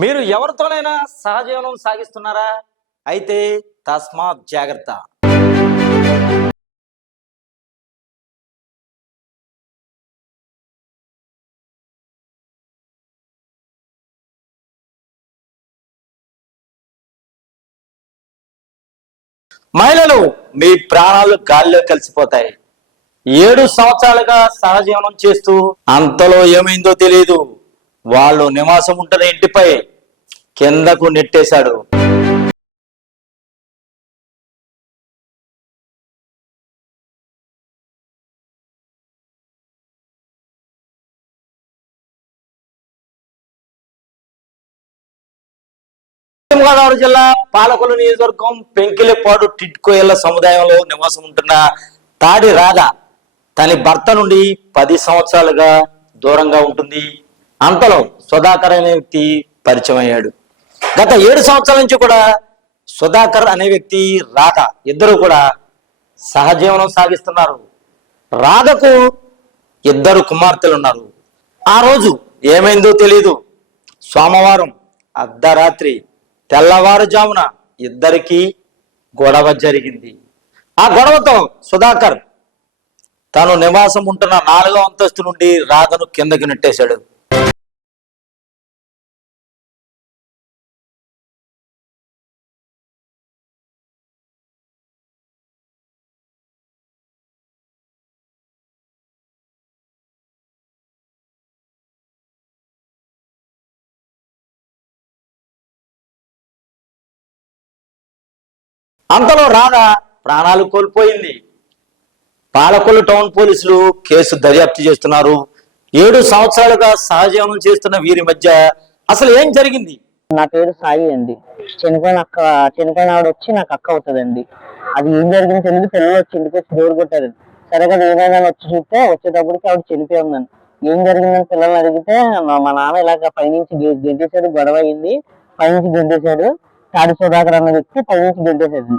మీరు ఎవరితోనైనా సహజీవనం సాగిస్తున్నారా? అయితే తస్మాత్ జాగ్రత్త. మహిళలు, మీ ప్రాణాలు గాల్లో కలిసిపోతాయి. 7 సంవత్సరాలుగా సహజీవనం చేస్తూ అంతలో ఏమైందో తెలియదు, వాళ్ళు నివాసం ఉంటున్న ఇంటిపై కిందకు నెట్టేశాడు. పశ్చిమ గోదావరి జిల్లా పాలకొల్లు నియోజకవర్గం పెంకిలిపాడు టిట్కోయల సముదాయంలో నివాసం ఉంటున్న తాడి రాధ తన భర్త నుండి 10 సంవత్సరాలుగా దూరంగా ఉంటుంది. అంతలో సుధాకర్ అనే వ్యక్తి పరిచయం అయ్యాడు. గత 7 సంవత్సరాల నుంచి కూడా సుధాకర్ అనే వ్యక్తి, రాధ ఇద్దరు కూడా సహజీవనం సాగిస్తున్నారు. రాధకు 2 కుమార్తెలు ఉన్నారు. ఆ రోజు ఏమైందో తెలీదు, సోమవారం అర్ధరాత్రి తెల్లవారుజామున ఇద్దరికి గొడవ జరిగింది. ఆ గొడవతో సుధాకర్ తను నివాసం ఉంటున్న 4వ అంతస్తు నుండి రాధను కిందకి నెట్టేశాడు. అంతలో రాధ ప్రాణాలు కోల్పోయింది. పాలకొల్లు టౌన్ పోలీసులు కేసు దర్యాప్తు చేస్తున్నారు. 7 సంవత్సరాలుగా సహజీవనం చేస్తున్న వీరి మధ్య అసలు ఏం జరిగింది? నా పేరు సాయి అండి. చనిపోయిన ఆవిడ వచ్చి నాకు అక్క అవుతుందండి. అది ఏం జరిగింది తెలియదు. పిల్లలు వచ్చి ఇంటికి వచ్చి డోర్ కొట్టారండి. సరిగా ఏమైనా వచ్చి చూస్తే వచ్చేటప్పటికి ఆవిడ చనిపోయి ఉందండి. ఏం జరిగిందని పిల్లల్ని అడిగితే మా నాన్న ఇలాగ పైనుంచి గెంటేశాడు, గొడవ అయింది, పైనుంచి గెంటేశాడు. తాడి సుధాకర్ అన్న వ్యక్తి పైనుంచి గెంటేశాడు.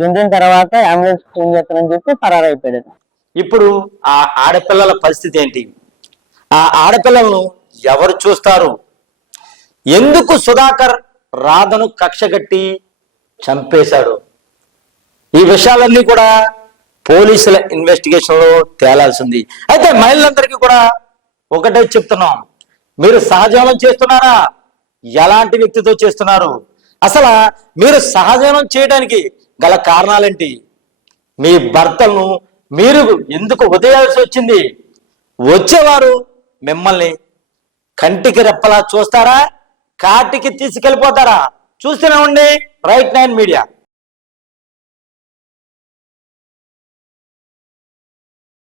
గెంటిన తర్వాత అంబులెన్స్ ఫోన్ చేస్తానని చెప్పి పరారైపోయాడు. ఇప్పుడు ఆ ఆడపిల్లల పరిస్థితి ఏంటి? ఆ ఆడపిల్లలను ఎవరు చూస్తారు? ఎందుకు సుధాకర్ రాధను కక్షగట్టి చంపేశాడు? ఈ విషయాలన్నీ కూడా పోలీసుల ఇన్వెస్టిగేషన్ లో తేలాల్సింది. అయితే మహిళలందరికీ కూడా ఒకటే చెప్తున్నాం, మీరు సహజీవనం చేస్తున్నారా? ఎలాంటి వ్యక్తితో చేస్తున్నారు? అసలు మీరు సహజీవనం చేయడానికి గల కారణాలేంటి? మీ భర్తలను మీరు ఎందుకు వదిలేయాల్సి వచ్చింది? వచ్చేవారు మిమ్మల్ని కంటికి రెప్పలా చూస్తారా, కాటికి తీసుకెళ్ళిపోతారా? చూస్తూనే ఉండి రైట్ 9 మీడియా.